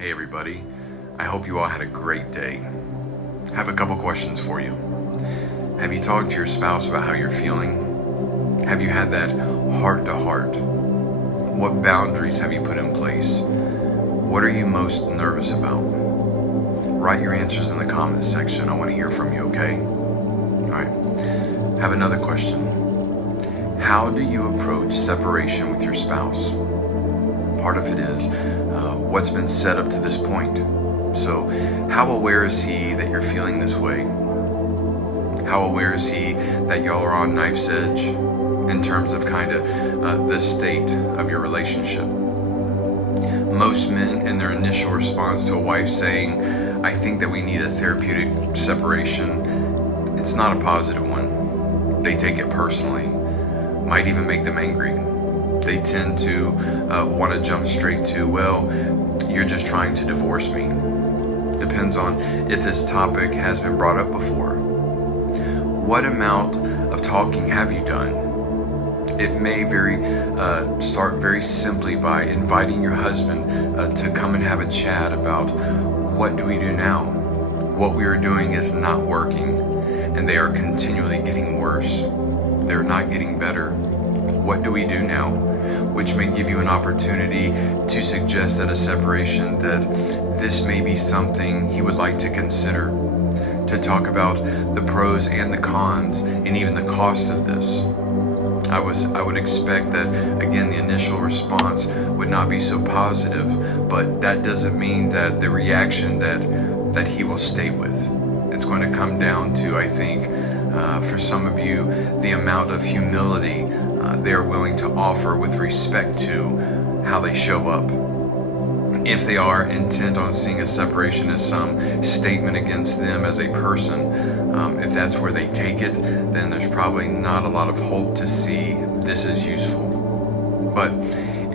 Hey everybody, I hope you all had a great day. I have a couple questions for you. Have you talked to your spouse about how you're feeling? Have you had that heart to heart? What boundaries have you put in place? What are you most nervous about? Write your answers in the comments section. I want to hear from you, okay? Alright, have another question. How do you approach separation with your spouse? Part of it is what's been set up to this point. So how aware is he that you're feeling this way? How aware is he that y'all are on knife's edge in terms of kind of the state of your relationship? Most men, in their initial response to a wife saying, I think that we need a therapeutic separation, it's not a positive one. They take it personally, might even make them angry. They tend to want to jump straight to, well, you're just trying to divorce me. Depends on if this topic has been brought up before. What amount of talking have you done? It may start very simply by inviting your husband to come and have a chat about what do we do now? What we are doing is not working, and they are continually getting worse. They're not getting better. What do we do now? Which may give you an opportunity to suggest at a separation that this may be something he would like to consider, to talk about the pros and the cons and even the cost of this. I would expect that, again, the initial response would not be so positive, but that doesn't mean that the reaction that he will stay with. It's going to come down to, I think, for some of you, the amount of humility they are willing to offer with respect to how they show up. If they are intent on seeing a separation as some statement against them as a person, if that's where they take it, then there's probably not a lot of hope to see this as useful. But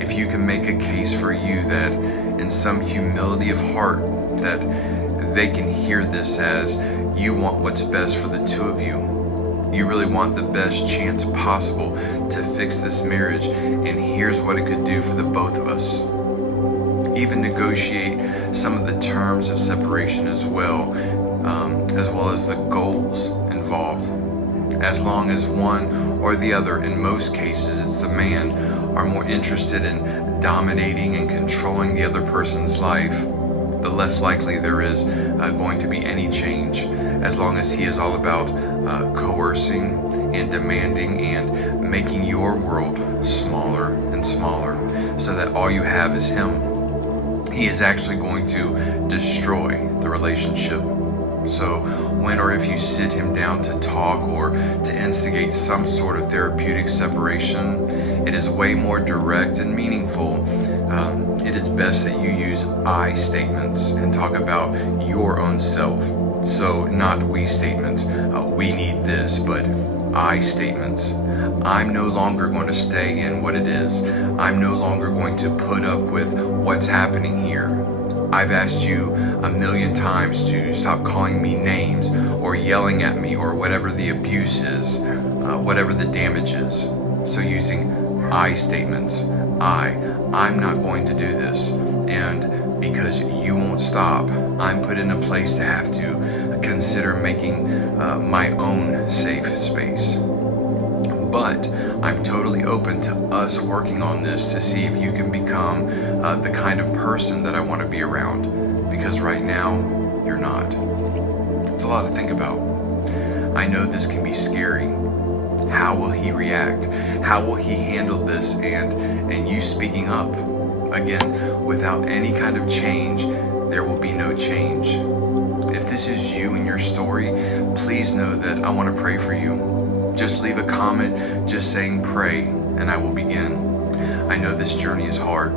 if you can make a case for you that in some humility of heart, that they can hear this as you want what's best for the two of you. You really want the best chance possible to fix this marriage, and here's what it could do for the both of us. Even negotiate some of the terms of separation as well as the goals involved. As long as one or the other, in most cases it's the man, are more interested in dominating and controlling the other person's life, the less likely there is going to be any change, as long as he is all about coercing and demanding and making your world smaller and smaller so that all you have is him. He is actually going to destroy the relationship. So when or if you sit him down to talk or to instigate some sort of therapeutic separation, it is way more direct and meaningful. It is best that you use I statements and talk about your own self. So not we statements, we need this, but I statements. I'm no longer going to stay in what it is. I'm no longer going to put up with what's happening here. I've asked you a million times to stop calling me names or yelling at me or whatever the abuse is, whatever the damage is. So using I statements, I'm not going to do this. And because you won't stop, I'm put in a place to have to consider making my own safe space. But I'm totally open to us working on this to see if you can become the kind of person that I want to be around. Because right now, you're not. It's a lot to think about. I know this can be scary. How will he react? How will he handle this and you speaking up? Again, without any kind of change, there will be no change. If this is you and your story, please know that I want to pray for you. Just leave a comment just saying pray, and I will begin. I know this journey is hard.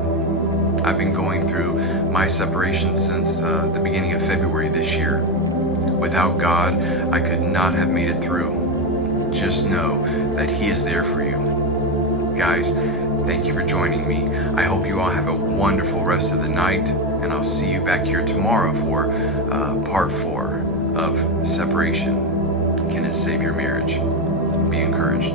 I've been going through my separation since the beginning of February this year. Without God, I could not have made it through. Just know that He is there for you. Guys, thank you for joining me. I hope you all have a wonderful rest of the night, and I'll see you back here tomorrow for part 4 of Separation. Can it save your marriage? Be encouraged.